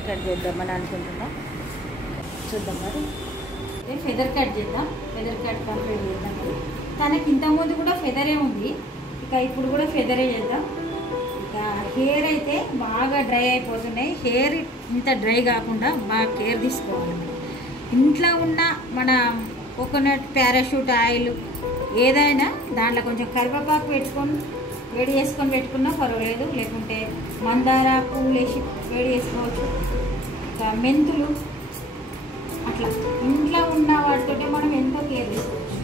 Hair cut చేద్దామని అనుకుంటున్నా. చూద్దాం మరి. ఫెదర్ కట్ చేద్దాం, ఫెదర్ కట్ కంప్లీట్ చేద్దాం. తనకి ఇంతకుముందు కూడా ఫెదరే ఉంది, ఇక ఇప్పుడు కూడా ఫెదరే చేద్దాం. ఇక హెయిర్ అయితే బాగా డ్రై అయిపోతున్నాయి. హెయిర్ ఇంత డ్రై కాకుండా బాగా కేర్ తీసుకోవాలి. ఇంట్లో ఉన్న మన కోకోనట్ పారాషూట్ ఆయిల్ ఏదైనా దాంట్లో కొంచెం కరివేపాకు పెట్టుకొని వేడి చేసుకొని పెట్టుకున్నా పర్వాలేదు, లేకుంటే మందార పువ్వులు వేసి వేడి చేసుకోవచ్చు. ఇంకా మెంతులు అట్లా ఇంట్లో ఉన్న వాటితోటే మనం ఎంతో కేర్ తీసుకోవచ్చు.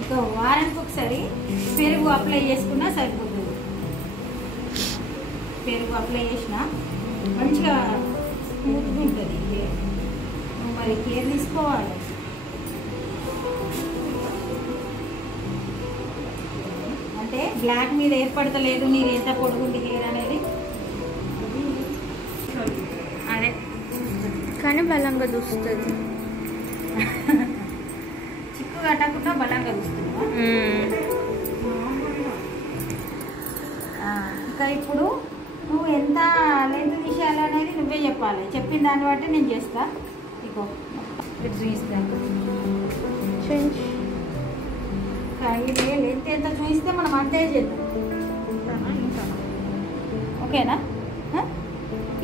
ఇంకా వారానికి ఒకసారి పెరుగు అప్లై చేసుకున్నా సరిపోతుంది. పెరుగు అప్లై చేసిన మంచిగా స్మూత్గా ఉంటుంది. మరి కేర్ తీసుకోవాలి. అంటే బ్లాక్ మీద ఏర్పడతలేదు నీరు ఎంత పొడుగుంది హెయిర్ అనేది, అదే కానీ బలంగా చూస్తుంది. చిక్కు కట్టకుండా బలంగా చూస్తున్నావా? ఇంకా ఇప్పుడు నువ్వు ఎంత లెంత్ తీసేయాలనేది నువ్వే చెప్పాలి. చెప్పిన దాన్ని బట్టి నేను చేస్తా. ఇగో చూపిస్తాను. ఇది లెంత్ ఎంత చూపిస్తే మనం అంతే చేద్దాం. ఓకేనా?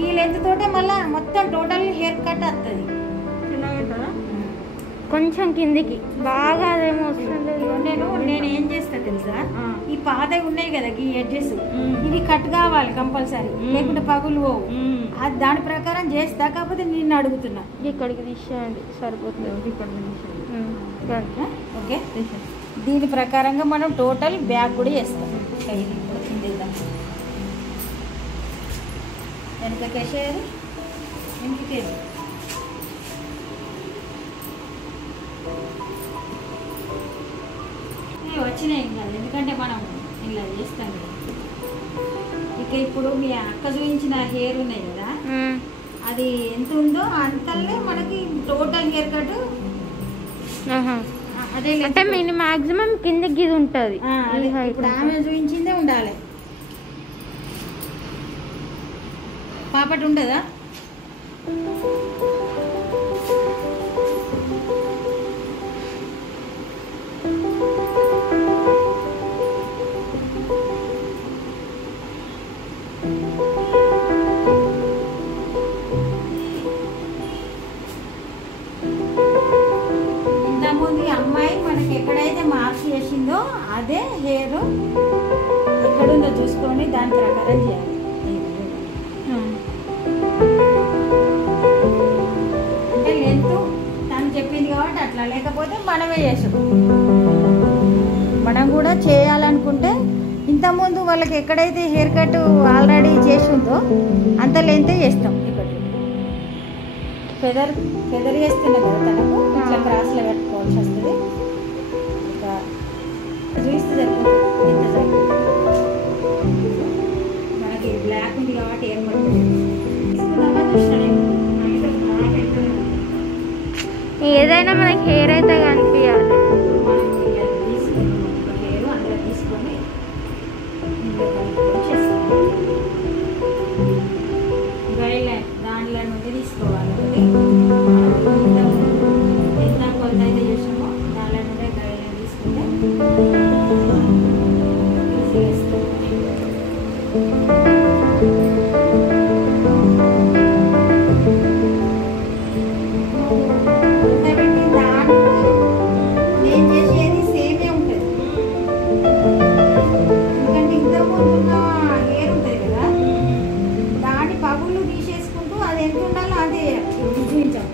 ఈ లెంత్ తోటే మళ్ళీ మొత్తం టోటల్ హెయిర్ కట్ వస్తుంది. కొంచెం కిందికి బాగా అదేమో వస్తుంది. నేను ఏం చేస్తా తెలుసా, ఈ పాతవి ఉన్నాయి కదా ఈ ఎడ్జెస్, ఇవి కట్ కావాలి కంపల్సరీ, లేకుంటే పగులు పోవు. దాని ప్రకారం చేస్తా. కాకపోతే నేను అడుగుతున్నా ఇక్కడికి తీసేయండి సరిపోతుంది. ఓకే, దీని ప్రకారంగా మనం టోటల్ బ్యాగ్ కూడా చేస్తాం. ఇది ఇప్పుడు కిందిద్దాం. వెనకకేసేది వెనకకేది వచ్చినాయి ఏం కాదు, ఎందుకంటే మనం ఇలా చేస్తాం కదా. ఇక ఇప్పుడు మీ అక్క చూపించిన హెయిర్ ఉన్నాయి కదా, అది ఎంత ఉందో అంతలే మనకి టోటల్ హెయిర్ కట్ అదే. అంటే మాక్సిమం కిందకి ఇది ఉంటుంది. ఇప్పుడు ఆమె చూపించిందే ఉండాలి. పాపటి ఉండదా? ఇంతకుముందు ఈ అమ్మాయి మనకి ఎక్కడైతే మార్క్స్ చేసిందో అదే హెయిర్ ఎక్కడుందో చూసుకొని దాని ప్రకారం చేయాలి. అంటే లెంత్ తను చెప్పింది కాబట్టి అట్లా, లేకపోతే మనమే చేసాం. మనం కూడా చేయాలనుకుంటే ఇంతకుముందు వాళ్ళకి ఎక్కడైతే హెయిర్ కట్ ఆల్రెడీ చేసి ఉందో అంత లెంతే చేస్తాం. ఇక్కడ ఫెదర్ చేస్తున్నాం కదా, తనకు ఇట్లా క్రాస్లో పెట్టుకోవాల్సి వస్తుంది. ఇంకా చూస్తే సరిపోతుంది. ఇంత సరిపోతుంది. మనకి బ్లాక్ ఉంది కాబట్టి ఏం పడుతుంది. ఏదైనా మనకి హెయిర్ అయితే కనిపించాలి. దాంట్లో నుండి తీసుకోవాలి. ఎంత కొలత అయితే చేసామో దాంట్లో నుండే గైడ్లైన్ తీసుకుంటే నేను చేసేది సేమే ఉంటుంది. ఎందుకంటే ఇంతకుముందు ఉన్న హెయిర్ ఉంటుంది కదా, దాని పగులు తీసేసుకుంటూ అది ఎంత ఉండాలో అదే చూపించాం.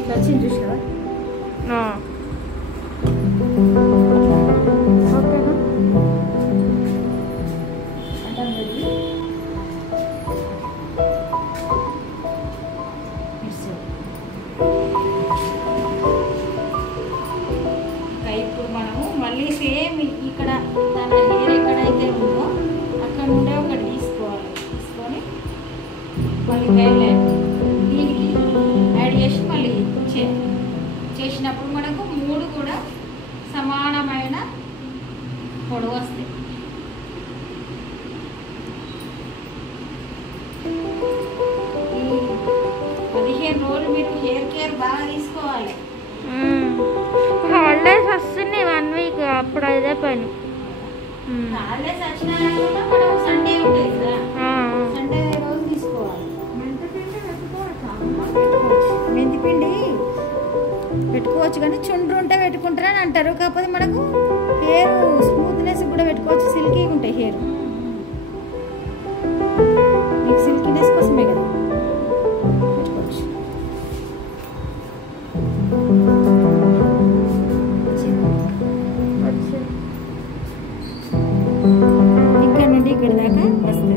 ఇట్లా వచ్చింది చూసినావా? ఓకేనా? ఇప్పుడు మనము మళ్ళీ సేమ్ ఇక్కడ తన హెయిర్ ఎక్కడైతే ఉందో అక్కడ నుండే ఒకటి తీసుకోవాలి. తీసుకొని మళ్ళీ గైడ్లైన్ దీనికి యాడ్ చేసి మళ్ళీ చేసినప్పుడు మనకు 3 కూడా సమానమైన పొడవు వస్తాయి. రోజులు మీరు హెయిర్ కేర్ బాగా తీసుకోవాలి. హాలిడేస్ వస్తున్నాయి 1 వీక్, అప్పుడు అదే పని. హాలిడేస్ వచ్చినా కూడా మనం సండే ఉంటుంది కదా, సండే రోజు తీసుకోవాలి. మెంతిపిండి పెట్టుకోవచ్చు కానీ చుండ్రు ఉంటే పెట్టుకుంటారని అంటారు. కాకపోతే మనకు హెయిర్ స్మూత్నెస్ కూడా పెట్టుకోవచ్చు, సిల్కీగా ఉంటాయి హెయిర్. మీకు సిల్కీనెస్ కోసమే కదా పెట్టుకోవచ్చు. ఇక్కడ నుండి ఇక్కడ దాకా వస్తుంది.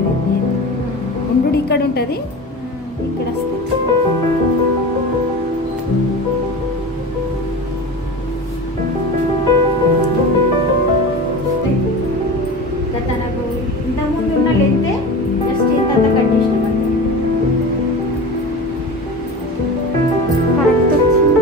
ఉండు ఇక్కడ ఉంటుంది, ఇక్కడ వస్తుంది. తనకు ఇంతకుముందు ఉన్న లెంతే జస్ట్ ఇంత కట్ చేసినాం అంతే. కరెక్ట్ వచ్చింది.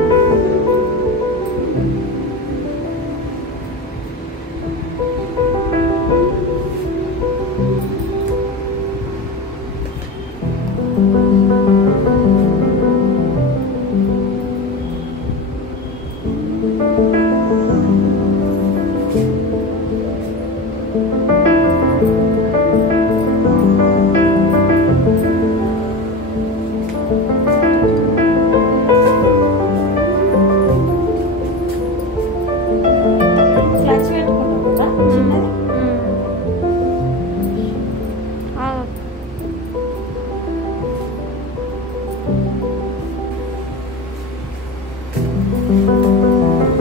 క్లచ్ పెట్టుకుంటాం కదా చిన్నది.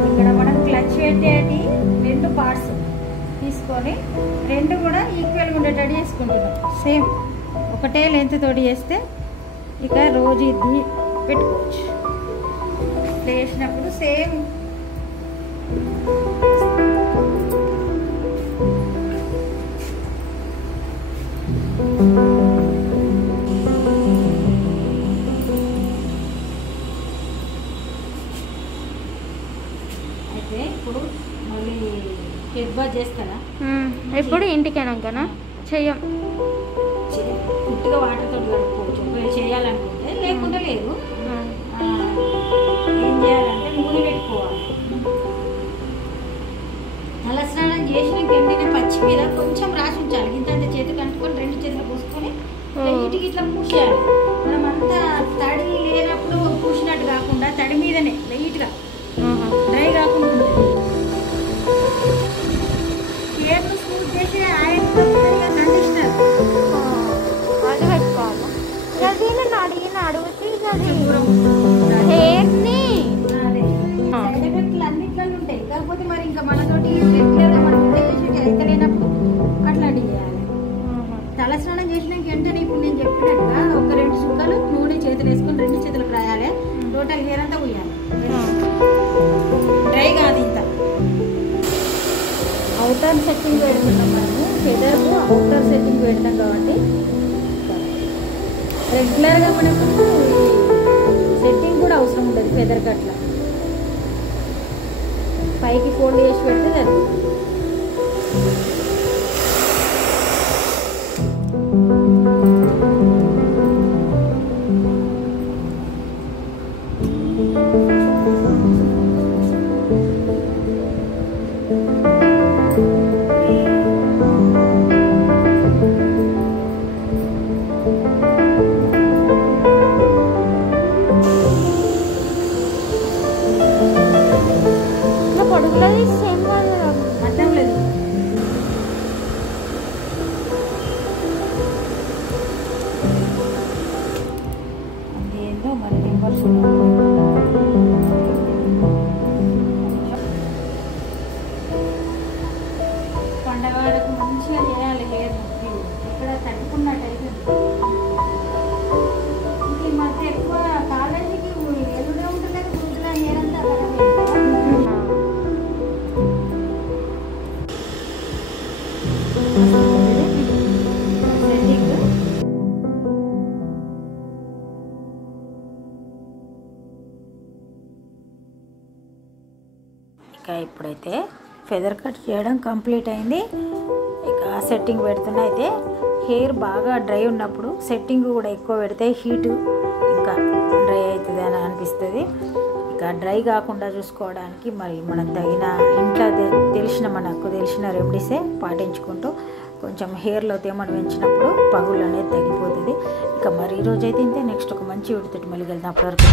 ఇక్కడ మనం క్లచ్ పెట్టేటి 2 పార్ట్స్ తీసుకొని 2 కూడా ఈక్వల్గా ఉండేటట్టు చేసుకుంటున్నాం. సేమ్ ఒకటే లెంత్ తోటి చేస్తే ఇక రోజు ఇది పెట్టుకోవచ్చు. వేసినప్పుడు సేమ్ అయితే ఇప్పుడు మళ్ళీ హెడ్ బాత్ చేస్తారా? ఎప్పుడు ఇంటికేనాకనా చెయ్యం. ఉట్టిగా వాటర్ తోటి కడుక్కోవచ్చు ఒకవేళ చేయాలనుకుంటే, లేకుండా లేదు. ఏం చేయాలంటే నూనె పెట్టుకోవాలి. తల స్నానం చేసినాక ఎండిన పచ్చి మీద కొంచెం రాసి ఉంచాలి. ఇంత చేతికి అంటుకొని 2 చేతులు పూసుకొని ఇంటికి ఇట్లా పూసేయాలి. మనం అంతా తడి లేనప్పుడు పూసినట్టు కాకుండా తడి మీదనే లైట్గా డ్రై కాకుండా హెయిర్ను స్మూత్ చేసి ఆయిల్ కండిషనర్ అది పెట్టుకోవాలి. అది నేను అడిగితే హెయిర్ని సైడ్ ఎఫెక్ట్లు అన్నిట్లో ఉంటాయి. కాకపోతే మరి ఇంకా మనతోటి రెగ్యులర్గా మనం చేసేటి అయితే లేనప్పుడు అట్లాంటివి చేయాలి. తలస్నానం చేసినాక వెంటనే ఇప్పుడు నేను చెప్పినట్టుగా ఒక 2 చుక్కలు నూనె చేతులు వేసుకొని 2 చేతులకు రాయాలి. టోటల్ హెయిర్ అంతా పోయాలి. డ్రై కాదు. ఇంత అవుటర్ సెట్టింగ్ పెడుతున్నాం మనము. ఫెదర్కు అవుటర్ సెట్టింగ్ పెడతాం కాబట్టి రెగ్యులర్గా మనకు సెట్టింగ్ కూడా అవసరం ఉంటుంది. ఫెదర్ కట్ల పైకి ఫోల్డ్ చేసి పెడితే సరిపోతుంది. పొడుగులది సేమ్ కాదు అర్థం లేదు. అదేందో మరి నెంబర్స్ పండగ వరకు మంచిగా చేయాలి. హెయిర్ ఇక్కడ తట్టుకున్నట్టయితే ఇంక ఈ మధ్య ఎక్కువ కాలేజీకి ఎదురుగా ఉంటుంది. గుంటుగా హెయిర్ అంతా ఖరాబ్ అయింది కదా. ఇక ఇప్పుడైతే ఫెదర్ కట్ చేయడం కంప్లీట్ అయింది. ఇక సెట్టింగ్ పెడుతున్నా. అయితే హెయిర్ బాగా డ్రై ఉన్నప్పుడు సెట్టింగ్ కూడా ఎక్కువ పెడితే హీటు పక్క డ్రై అవుతుంది అని అనిపిస్తుంది. ఇక డ్రై కాకుండా చూసుకోవడానికి మరి మనకు తగిన ఇంట్లో మనకు తెలిసిన రెమెడీసే పాటించుకుంటూ కొంచెం హెయిర్లో తేమను పెంచినప్పుడు పగుళ్ళు అనేది తగ్గిపోతుంది. ఇక మరి ఈరోజు అయితే ఇంతే. నెక్స్ట్ ఒక మంచి వీడియోతో మళ్ళీ వెళ్దాం. అప్పటివరకు